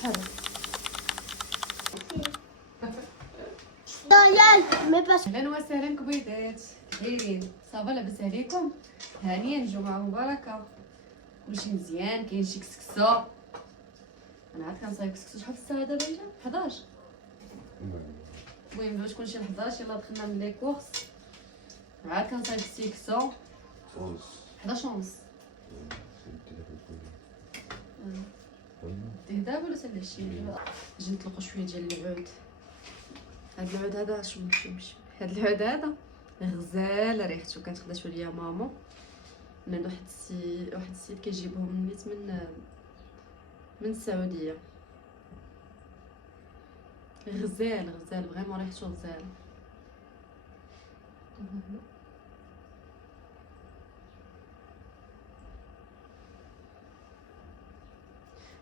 شحال اهلا وسهلا كبيضات دايرين صافا لاباس عليكم هانيا الجمعه مباركه كلشي مزيان كاين شي كسكسو انا عاد كنصايب كسكسو شحال في الساعه دابا هي 11 المهم باش كلشي 11 يلاه دخلنا من لي كورس عاد كنصايب السيكسو 11 ونص دابا ولا سالي شي جيت نطلقوا شويه ديال العود. هاد العود هذا شمشم هاد العود هذا غزال ريحته كتخداشو ليا ماما من عند واحد السيد كيجيبهم نيت من السعوديه. غزال فريمون ريحته غزال.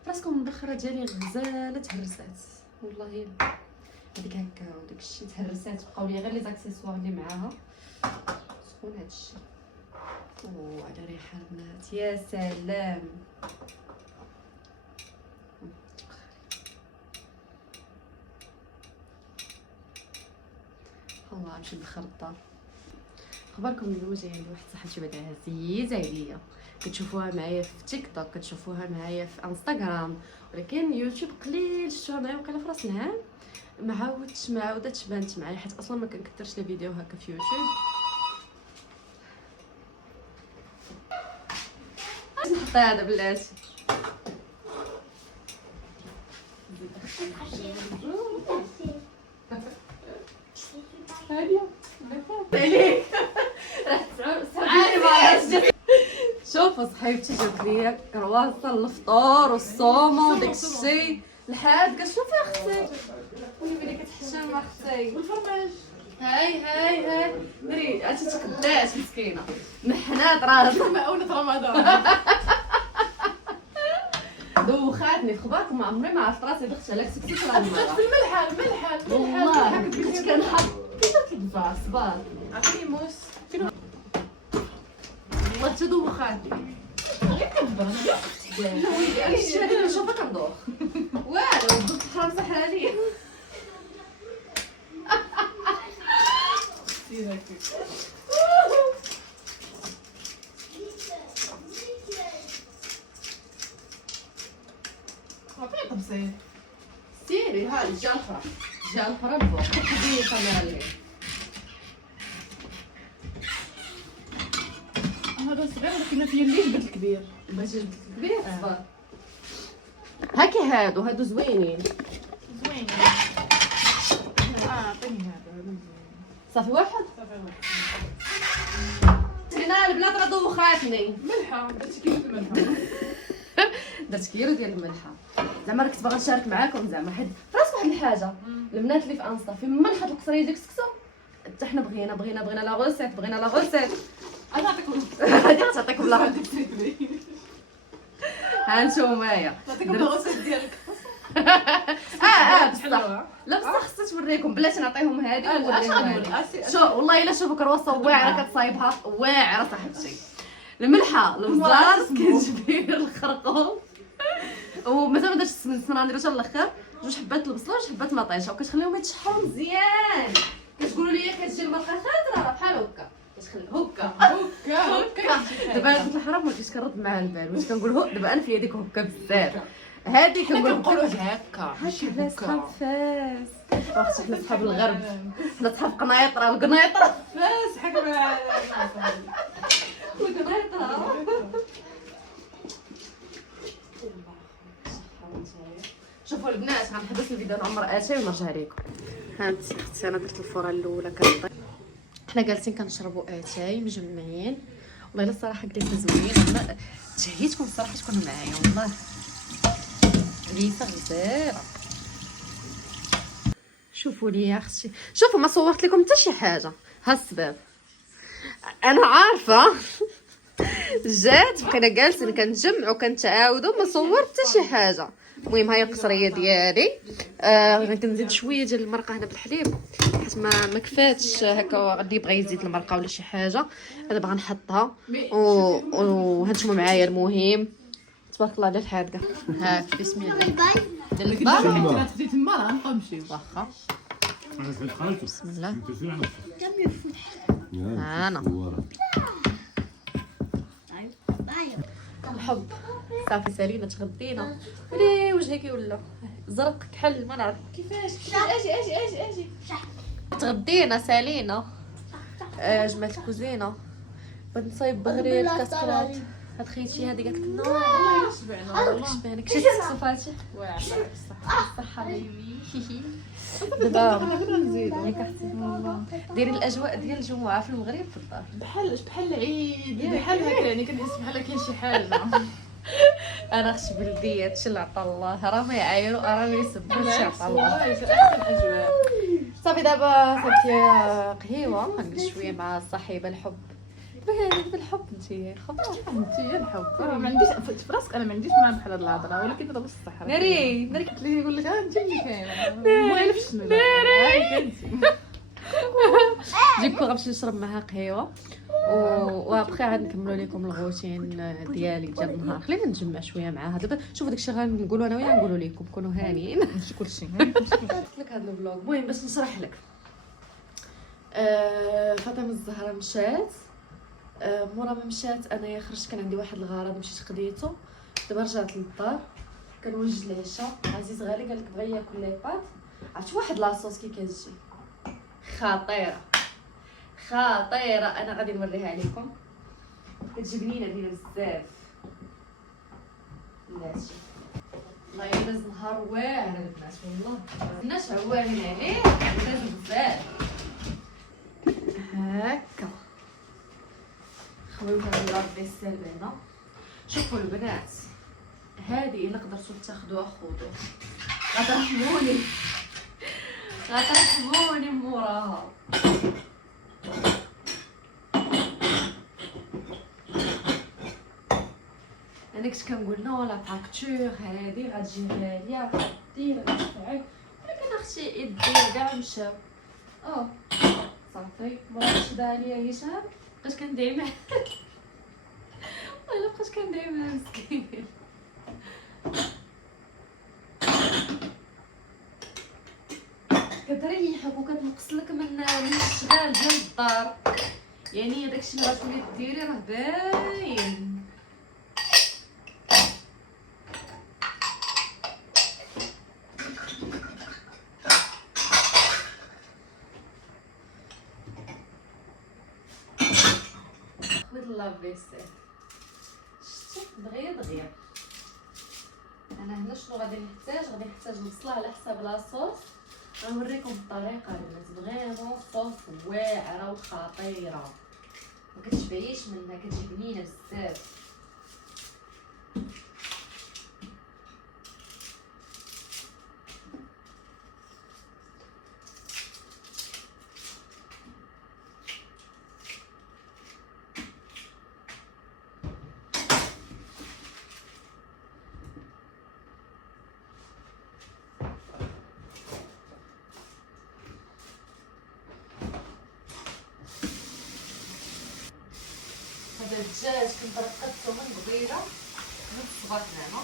راسكم المدخره ديالي غزاله تهرسات والله هذيك هكا وداك الشيء تهرسات بقاو لي غير لي زاكسيسوار اللي معاها سخون هذا الشيء. او على ريحه البنات يا سلام. الله نمشي ندخل الدار. اخباركم اليوم جايه عندي واحد صاحبتي بعدا عزيزه عليا كتشوفوها معايا في تيك توك كتشوفوها معايا في انستغرام ولكن يوتيوب قليل شفتوها معايا وقيله في راس العام ما عاودتش بانت معايا حيت اصلا ما كنكثرش لي فيديو هكا في يوتيوب. نحط هذا بلاتي عليك شوفوا صحيبتي جابت لي كرواسون الفطور والصومه وداك الشيء الحاد كتشوفي اختي ولي بلي كتحشم اختي والفرماج هاي دري عرفتي تكدات مسكينه محنات راسها مؤونه رمضان دوخاتني في خباركم. ما عمري ما عرفت راسي دخت على كسكسي في الملح والله كنت كنحط كي درت الدفا صبار عرفتي موس والله تدوخاتني غير كنبرد انا نشوفها كندوخ والو درت الحرام سحر عليا عطيني طبسيل سيري هاي الجلفرة الفوق تحدي الكاميرا اللي هذا صغير ولكن فيه اللي جبت الكبير باش جبت الكبير صبر هاكي هادو زوينين عطيني هذا صافي واحد انا البنات راه دوخاتني ملحه درتي كيلو الملحه درت كيلو ديال الملحه زعما راه كنت باغا نشارك معاكم زعما حيت راسك واحد الحاجه البنات اللي في انستا في ملحه القصريه ديال الكسكسو حتى حنا بغينا لا غوسيت انا نعطيكم غادي تعطيكم لا ها نشوفوا معايا نعطيكم الغوسيت ديالك بصح لا بصح خصها توريكم بلاتي نعطيهم هذه ونوريهم شو والله الا شوفوا كرواسه واعره كتصايبها واعره صاحبتي الملحه البزار كتجبير الخرقوم ومازال ما درتش السمنه نديرو حتى الاخر 2 حبات البصله و2 حبات مطيشه وكتخليهم يتشحروا مزيان. كتقولوا لي كتجي المرقه خضراء راه بحال هكا كتخلي هكا دابا قلت الحرام ما بقيتش كنرد مع البال واش كنقول دابا انا في يديك هكا بزاف هادي كنقولوا هكا ماشي هكا فاس واختي حنا صحاب الغرب حنا صحاب قنيطره والقنيطره فاس حكم القنيطره شوفوا البنات غنحبس الفيديو العمر اتاي ونرجع لكم. هانتي اختي انا درت الفوره الاولى كنطيب حنا جالسين كنشربوا اتاي مجمعين والله الا الصراحه كليسه زوينه تهيتكم الصراحه تكونوا معايا والله كليسه غزاله. شوفوا لي يا اختي شوفوا ما صورت لكم حتى شي حاجه ها السبب انا عارفه جات بقينا جالسين كنتجمعوا كنتعاودوا ما صورت حتى شي حاجه. المهم هاي القصريه ديالي كنزيد شويه ديال المرقه هنا بالحليب حيت ما كفاتش هكا اللي بغى يزيد المرقه ولا شي حاجه انا باغا نحطها وهانتوما معايا. المهم تبارك الله على الحادقه هاك بسم الله ديال لكن الدار حيت انا تخدي تما راه غنبقاو نمشيو. واخا. بسم الله. انا انا الحب صافي سالينا تغدينا. ولي وجهك ولا زرق كحل ما نعرف كيفاش. اجي تغدينا سالينا. جمعت الكوزينه بغيت نصايب بغري الكاسكرات. هاد خيتي هادي قالت لنا والله شبعنا والله. شبانك شتي الصفاتي واعره الصحه. صحه بيبي. دابا كنا نزيدو ياك اختي والله ديري الاجواء ديال الجمعه في المغرب في الدار. بحال العيد بحال هكا يعني كنحس بحال كاين شي حاجه. انا خش بلديه هادشي اللي عطا الله راه ما يعايروا راه ما يسبوا هادشي عطا الله. والله احسن اجواء. صافي دابا صافي قهيوه غنجلس شويه مع الصاحبه الحب بالحب انتي خلاص انت يا الحب راه ما عنديش في راسك. انا ما عنديش معاه بحال هاد الهضره ولكن راه بصح ناري قلت لي يقول لك انت اللي كاينه ما يعرفش شنو. ناري جيكو غنمشي نشرب معها قهيوه وابخي غادي نكملوا لكم الغوتين ديالي ديال النهار. خلينا نتجمع شويه معاها دابا. شوفوا داكشي غنقولوا انا وياها نقولوا لكم كونوا هانيين. ماشي كلشي. قلت لك هذا الفلوغ المهم باش نشرح لك. فاطمه الزهراء مشات. مورا ما مشات انايا خرجت كان عندي واحد الغرض مشيت قضيته. دابا رجعت للدار كنوجد العشاء. عزيز غالي قال لك بغا ياكل لي بات. عرفتي واحد لاصوص كي كتجي خطيره انا غادي نوريها لكم. كتجي بنينه بنينه بزاف. ماشي الله يلز نهار واعر البنات والله الناس عوارين عليه لازم بزاف هكا. خويوها من ربي السلامه. شوفوا البنات هذه الا قدرتوا تاخذوها خذوها. غترحموني موراها. انا كنت كنقول نو لا فاكتور هادي غتجي غاليه دير غتفعل ولكن اختي يدير كاع مشاو. صافي مرات شدا عليا هشام بقيت كندعي معاه. والله بقيت كندعي معاه مسكين. كتريحك وكتنقص لك من الشغال ديال الدار. يعني داكشي اللي غتولي ديري راه باين. خذ لافيسيل شتي دغيا. انا هنا شنو غادي نحتاج البصله على حساب لاصوص. غنوريكم الطريقه البنات. فريمون صوص واعره وخطيره ما كتشبعيش منها. كتجي بنينه بزاف. هذا الدجاج كنت رقدته من قبيله من الصباح هنا.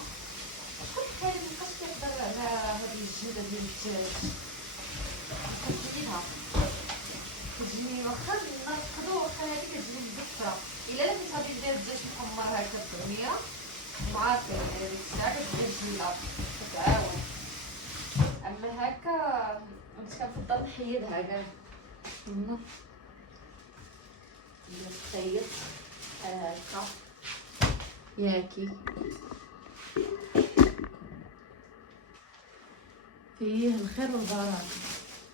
شكون حالي مابقاش كيقدر على هاد الجلده ديال الدجاج. كتجيها كتجيني واخا نرقدو واخا هادي كتجيني مزفره. الا لا كنت غادي ندير الدجاج محمر هكا بالدنيا معرفين على ديك الساعه كتبدا الجلده كتعاون. اما هكا كنت كنفضل نحيدها كاع. نخيط هكا ياكي فيه الخير والبركه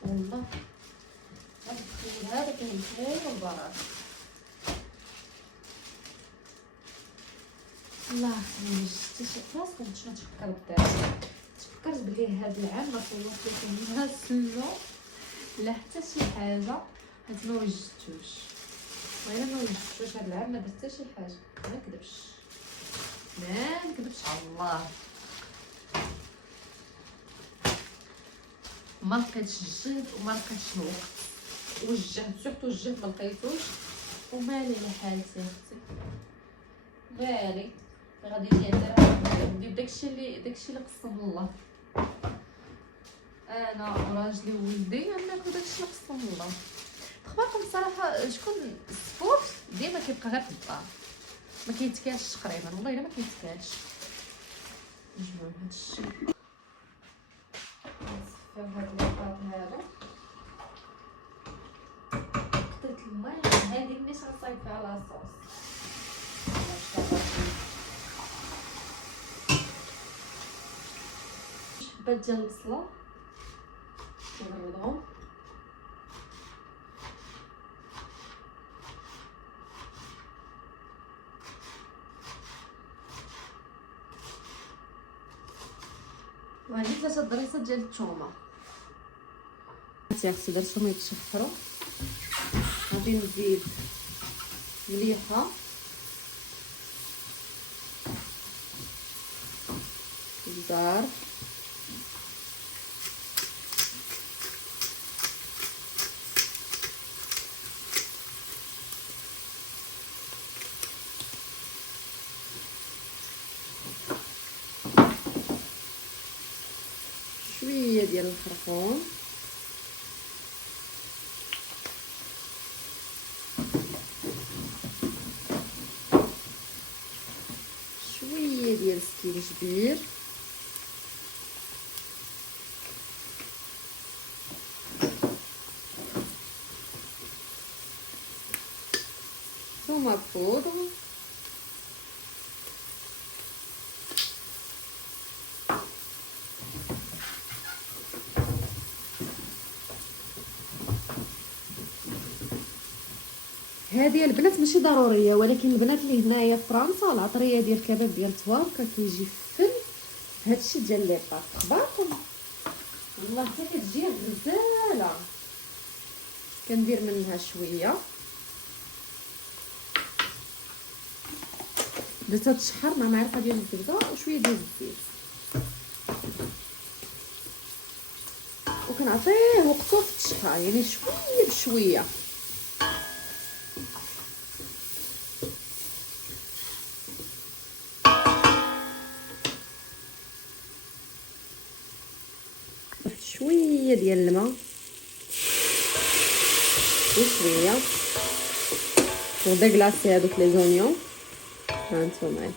والله. هذا فيه الخير والبركه. الله شتي راسكم شنو تفكرت دابا. تفكرت بلي هاد العام ما صورت لكم لا سلو لا حتى شي حاجه حيت ما وجدتوش. وانا ما وجدتوش هاد العام ما درت حتى شي حاجه. ما نكذبش على الله. ما لقيتش الجهد وما لقيتش الوقت. وجهت سورتو الجهد ما لقيتوش. ومالي لحالتي اختي مالي غادي ندير داكشي اللي قسم الله. انا وراجلي وولدي ناكلو داكشي اللي قسم الله. اخباركم الصراحه شكون السبورت ديما كيبقى غير في الدار ما كيتكاش تقريبا، والله الا ما كيتكاش. نجمعوا هادشي نصفيو هاد الباط هذا. قطيت الماء هادي ملي غنصايب فيها لاصوص. حبات ديال البصله نغرضهم، وعندي 3 ضريسات ديال الثومه. خصو درتهم يتشفروا. غادي نزيد مليحه، الزار، شويه ديال الخرقوم، شويه ديال السكينجبير، ثم بودر، هذه البنات ماشي ضروريه، ولكن البنات اللي هنايا في فرنسا العطريه ديال الكباب ديال تواركا كيجي فل هادشي ديال لي باط. اخباركم والله حتى كتجي غزاله. كندير منها شويه درت هاد الشحر مع معلقه ديال الزبده وشويه ديال الزيت، وكنعطيه وقته في التشحار، يعني شويه بشويه. شويه ديال الماء وشويه وغدا كلاصي هذوك لي زونيون هانتوما،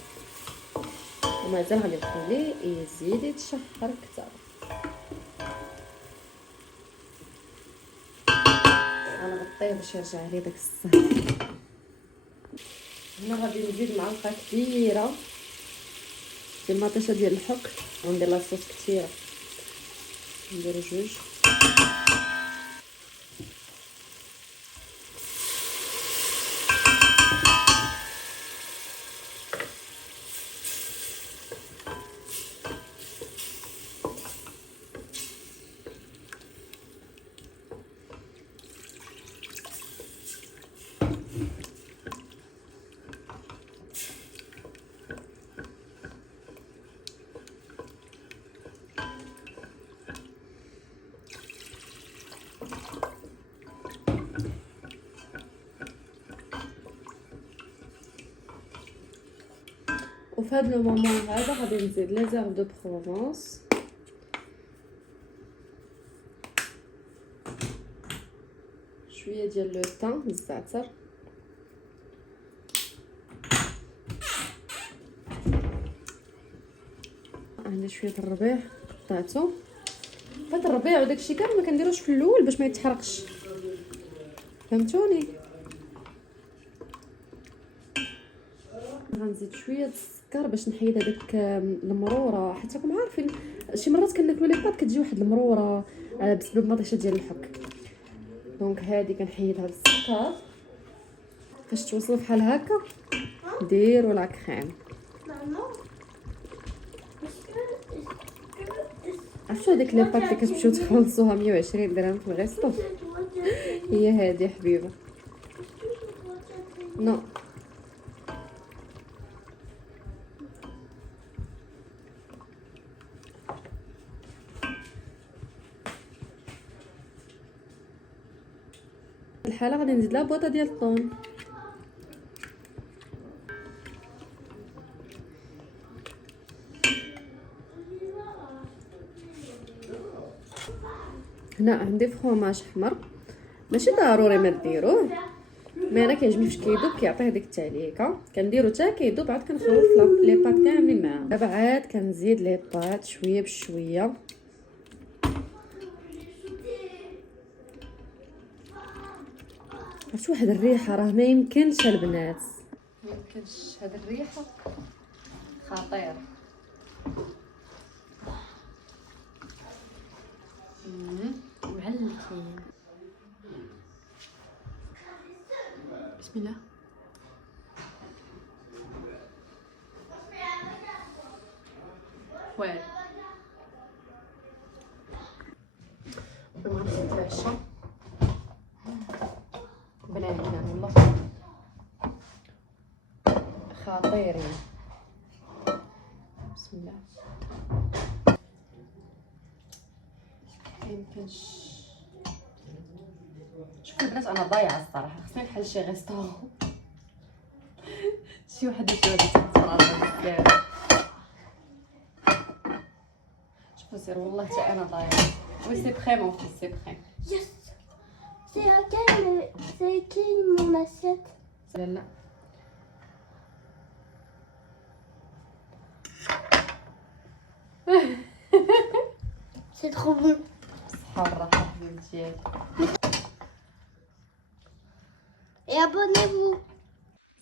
ومازال غادي نخليه يزيد يتشهر اكثر. انا غطيه باش يرجع لي داك الصهد. هنا غادي نزيد معلقه كبيره ديال المطيشه ديال الحك، وندير لاصوص كثيره، ندير 2. وفي هذا المومون هذا غادي نزيد لي زير دو بروفونس، شويه ديال لو طان الزعتر، عندي شويه الربيع قطعته. هذا الربيع وداكشي كامل ما كنديروش في الاول باش ما يتحرقش، فهمتوني. غنزيد شويه السكر باش نحيد هذاك المروره، حيت راكم عارفين شي مرات كناكلوا لي بات كتجي واحد المروره بسبب مطيشه ديال الحك. دونك هذه كنحيد هذا السكر. فاش توصلوا بحال هكا ديروا لا كريم. عرفتوا هذيك لي بات اللي كتمشيو تخلصوها 120 درهم في الغيستو؟ هي هذه حبيبه. نو الحاله غادي نزيد لها بواطه ديال الطون. هنا عندي فخوماج احمر، ماشي ضروري ما ديروه، مي انا كيعجبني فاش كيذوب كيعطيه ديك التعليكه. كنديرو حتى كيذوب عاد كنخلط لي بات كاملين معاه. دابا عاد كنزيد لي بات شويه بشويه. عرفتوا واحد الريحه راه ما يمكنش البنات، ما يمكنش هاد الريحه خطيره. معلكين. بسم الله. وين نغرس نتعشى بنانين والله خطيرين. بسم الله. ميمكنش. شوفوا البنات انا ضايعه الصراحه، خصني نحل شي ريستورون شي وحده شي وحده تتصرف بزاف. شوفوا سير والله حتى انا ضايعه. وي سي بخي مون فيس سي بخي. Yes. C'est qui mon assiette? لا لا C'est trop bon. صحة والراحة حبيبتي. Et abonnez-vous.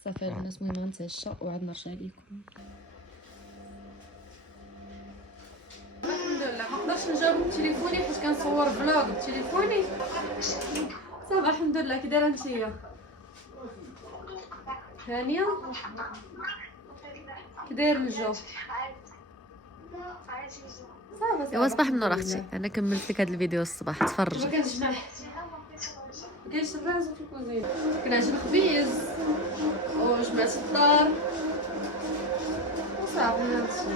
صافي البنات المهم غنتعشى وعاد نرجع لكم. الحمد لله ما نقدرش نجاوب بتليفوني حيت كنصور فلوغ بتليفوني. صافي الحمد لله. كي دايره نتيا؟ هانيه كي داير الجو؟ ايوا صباح النور اختي، انا كملت لك هذا الفيديو الصباح تفرجي. ما كانش معاه كاينش الراس في الكوزينه، كنعجب الخبيز وجمعت الدار وصافي هادشي.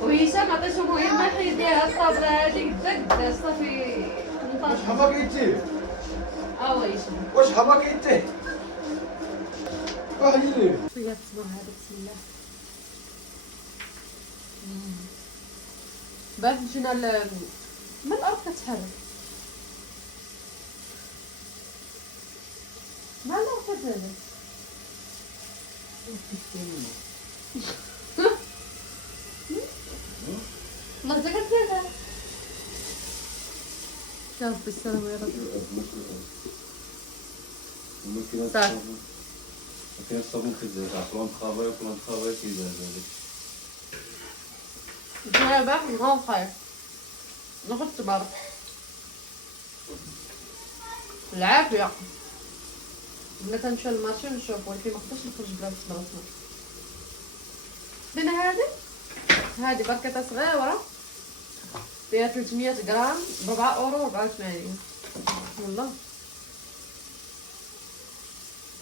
وهشام عطيتو مهمه حيد ليها الطابله هذيك قدا صافي 18. حما كيتيه هشام واش حما كيتيه وحيدي شويه الصبر هذا. بسم الله. باش مشينا من الارض كتحرك ما لا وقت هذا. الله زكاة كذا. شوف بالسلامة يا رب. صافي. كاين الصابون كيزيد بلان طرافاي كيزيد هذاك. دابا غنخايف ناخذ تبارك العافية. بلا تنمشيو للمارشي نشوف، ولكن مقدرش نخرج بلا تباركنا. بين هادي بركة صغيرة فيها 300 غرام ب4 اورو 84 والله.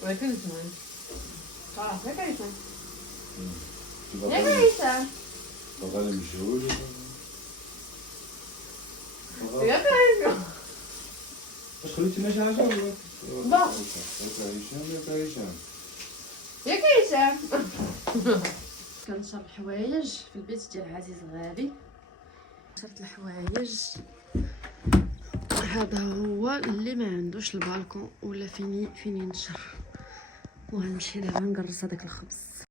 ولكن زمان صراحة ياك هيثم ياك هيثم بغالي مجهول ياك هيثم. واش خليتينا شي حاجه ولا با هشام ياك هيثم. كنشر الحوايج في البيت ديال عزيز غالي. شرت الحوايج. هذا هو اللي ما عندوش البالكون ولا فين ينشر. وغنمشي دابا نقرص هذاك الخبز.